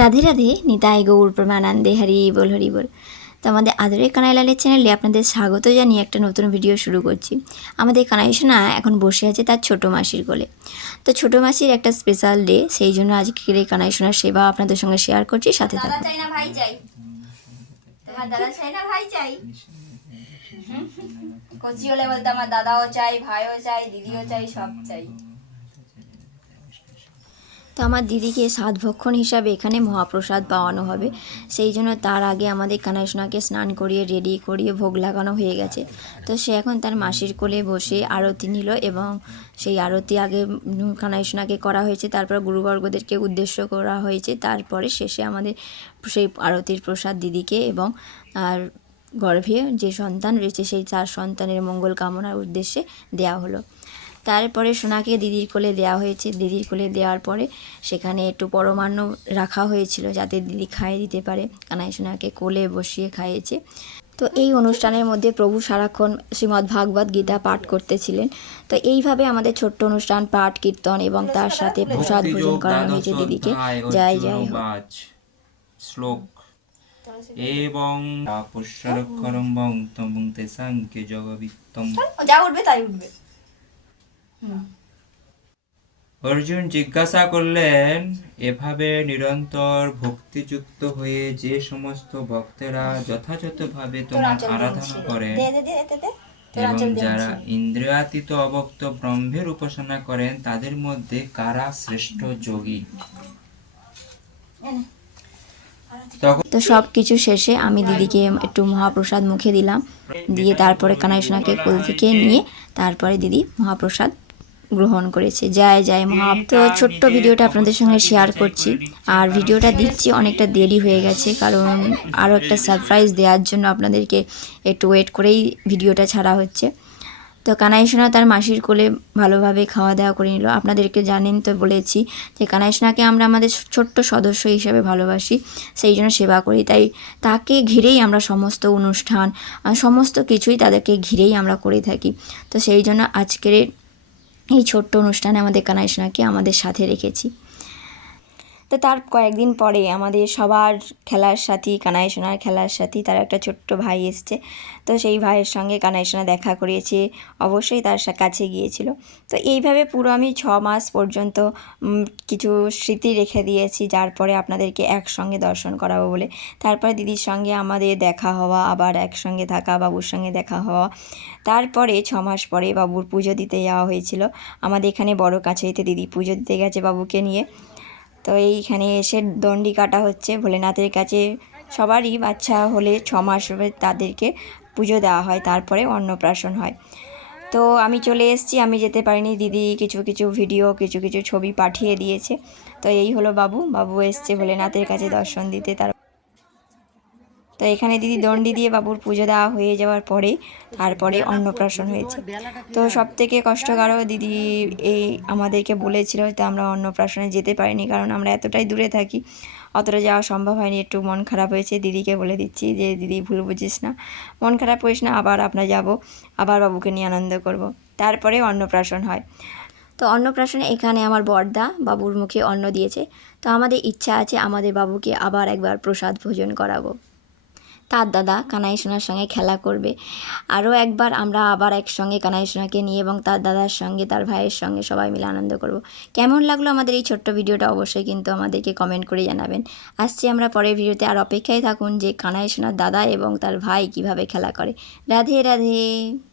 রাধে রাধে, নিতাই গৌর প্রমানন্দে হরি বল হরি বল। তো আমাদের আদরের কানাইলালের চ্যানেলে আপনাদের স্বাগত জানিয়ে একটা নতুন ভিডিও শুরু করছি। আমাদের কানাই সোনা এখন বসে আছে তার ছোটো মাসির কোলে। তো ছোটো মাসির একটা স্পেশাল ডে সেই জন্য আজকের এই কানাই সোনার সেবা আপনাদের সঙ্গে শেয়ার করছি, সাথে দাদা চাই না, ভাই চাই। তোমার দাদা চাই না, ভাই চাই? আমার দাদাও চাই, ভাইও চাই, দিদিও চাই, সব চাই। তো আমার দিদিকে সাত ভক্ষণ হিসাবে এখানে মহাপ্রসাদ পাওয়ানো হবে। সেই জন্য তার আগে আমাদের কানাইসোনাকে স্নান করিয়ে, রেডি করিয়ে ভোগ লাগানো হয়ে গেছে। তো সে এখন তার মাসির কোলে বসে আরতি নিল এবং সেই আরতি আগে কানাইসোনাকে করা হয়েছে, তারপর গুরুবর্গদেরকে উদ্দেশ্য করা হয়েছে। তারপরে শেষে আমাদের সেই আরতির প্রসাদ দিদিকে এবং আর গর্ভে যে সন্তান রয়েছে, সেই চার সন্তানের মঙ্গল কামনার উদ্দেশ্যে দেওয়া হলো। তারপরে সোনাকে দিদির কোলে দেওয়া হয়েছে। দিদির কোলে দেওয়ার পরে সেখানে একটু পরমান্ন রাখা হয়েছিল যাতে দিদি খাইয়ে দিতে পারে। কানাই সোনাকে কোলে বসিয়ে খাইয়েছে। তো এই অনুষ্ঠানের মধ্যে প্রভু সারাক্ষণ শ্রীমদ্ ভাগবত গীতা পাঠ করতেছিলেন। তো এইভাবে আমাদের ছোট্ট অনুষ্ঠান পাঠ কীর্তন এবং তার সাথে প্রসাদ ভোজন করানো হয়েছে। দিদিকে জয় জয় হোক। বাচ শ্লোক। এবং পুষ্যরক্ষরম বং তম তেসাংকে জগবিত্তম যা উঠবে তাই উঠবে। অর্জুন জিজ্ঞাসা করলেন এভাবে নিরন্তর ভক্তিযুক্ত হয়ে যে সমস্ত ভক্তেরা যথাযথভাবে তোমার আরাধনা তোর এবং যারা ইন্দ্রিয়াতীত অবক্ত ব্রহ্মের উপাসনা করেন তাদের মধ্যে কারা শ্রেষ্ঠ যোগী? তো সব কিছু শেষে আমি দিদিকে একটু মহাপ্রসাদ মুখে দিলাম। দিয়ে তারপরে কানাইসোনাকে কোল থেকে নিয়ে তারপরে দিদি মহাপ্রসাদ গ্রহণ করেছে। জয় জয় মহা তো ছোট্ট ভিডিওটা আপনাদের সঙ্গে শেয়ার করছি। আর ভিডিওটা দিচ্ছি অনেকটা দেরি হয়ে গেছে কারণ আরও একটা সারপ্রাইজ দেওয়ার জন্য আপনাদেরকে একটু ওয়েট করেই ভিডিওটা ছাড়া হচ্ছে। তো কানাই সোনা তার মাসির কোলে ভালোভাবে খাওয়া দাওয়া করে নিল। আপনাদেরকে জানেন তো বলেছি যে কানাই সোনাকে আমরা আমাদের ছোট্ট সদস্য হিসাবে ভালোবাসি সেই জন্য সেবা করি। তাই তাকে ঘিরেই আমরা সমস্ত অনুষ্ঠান আর সমস্ত কিছুই তাদেরকে ঘিরেই আমরা করে থাকি। তো সেই জন্য আজকের এই ছোট্ট অনুষ্ঠানে আমাদের কানাই সোনাকে আমাদের সাথে রেখেছি। তো তার কয়েকদিন পরে আমাদের সবার খেলার সাথী, কানাই সোনার খেলার সাথী, তার একটা ছোট্ট ভাই এসছে। তো সেই ভাইয়ের সঙ্গে কানাই সোনা দেখা করিয়েছে অবশ্যই তার কাছে গিয়েছিল। তো এইভাবে পুরো আমি ছ মাস পর্যন্ত কিছু স্মৃতি রেখে দিয়েছি, যার পরে আপনাদেরকে একসঙ্গে দর্শন করাবো বলে। তারপরে দিদির সঙ্গে আমাদের দেখা হওয়া, আবার একসঙ্গে থাকা, বাবুর সঙ্গে দেখা হওয়া। তারপরে ছ মাস পরে বাবুর পুজো দিতে যাওয়া হয়েছিল। আমাদের এখানে বড় কাছেইতে দিদি পুজো দিতে গেছে বাবুকে নিয়ে। তো এইখানে এসে দণ্ডি কাটা হচ্ছে। ভোলেনাথের কাছে সবারই বাচ্চা হলে ছ মাস তাদেরকে পুজো দেওয়া হয়, তারপরে অন্নপ্রাশন হয়। তো আমি চলে এসেছি, আমি যেতে পারিনি, দিদি কিছু কিছু ভিডিও কিছু কিছু ছবি পাঠিয়ে দিয়েছে। তো এই হলো বাবু বাবু এসছে ভোলেনাথের কাছে দর্শন দিতে, তার তো এখানে দিদি দণ্ডি দিয়ে বাবুর পুজো দেওয়া হয়ে যাওয়ার পরে তারপরে অন্নপ্রাশন হয়েছে। তো সব থেকে কষ্টকরও দিদি এই আমাদেরকে বলেছিল তো আমরা অন্নপ্রাশনে যেতে পারিনি কারণ আমরা এতটাই দূরে থাকি, অতটা যাওয়া সম্ভব হয়নি। একটু মন খারাপ হয়েছে, দিদিকে বলে দিচ্ছি যে, দিদি, ভুল বুঝিস না। মন খারাপ করিস না, আবার আপনার যাব, আবার বাবুকে নিয়ে আনন্দ করব। তারপরে অন্নপ্রাশন হয়। তো অন্নপ্রাশনে এখানে আমার বর্দা বাবুর মুখে অন্ন দিয়েছে। তো আমাদের ইচ্ছা আছে আমাদের বাবুকে আবার একবার প্রসাদ ভোজন করাবো। তার দাদা কানাই সোনার সঙ্গে খেলা করবে। আরও একবার আমরা আবার একসঙ্গে কানাই সোনাকে নিয়ে এবং তার দাদার সঙ্গে, তার ভাইয়ের সঙ্গে সবাই মিলে আনন্দ করব। কেমন লাগল আমাদের এই ছোট্ট ভিডিওটা অবশ্যই কিন্তু আমাদেরকে কমেন্ট করে জানাবেন। আসছি আমরা পরের ভিডিওতে, আর অপেক্ষায় থাকুন যে কানাই সোনার দাদা এবং তার ভাই কীভাবে খেলা করে। রাধে রাধে।